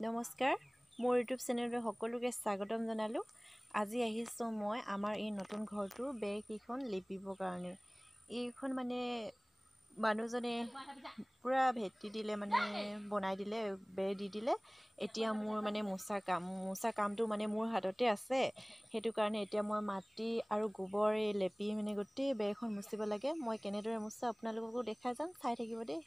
নমস্কাৰ, মোৰ ইউটিউব চেনেললৈ সকলোকে স্বাগতম জনালোঁ। আজি আহিছোঁ মই আমাৰ এই নতুন ঘৰটো বেৰকেইখন লিপিবৰ কাৰণে। এইখন মানে মানুহজনে পূৰা ভেটি দিলে, মানে বনাই দিলে, বেৰ দি দিলে। এতিয়া মোৰ মানে মোচা কামটো মানে মোৰ হাততে আছে। সেইটো কাৰণে এতিয়া মই মাটি আৰু গোবৰ লেপি মানে গোটেই বেৰখন মুচিব লাগে। মই কেনেদৰে মুচোঁ আপোনালোককো দেখাই যাম, চাই থাকিব দেই।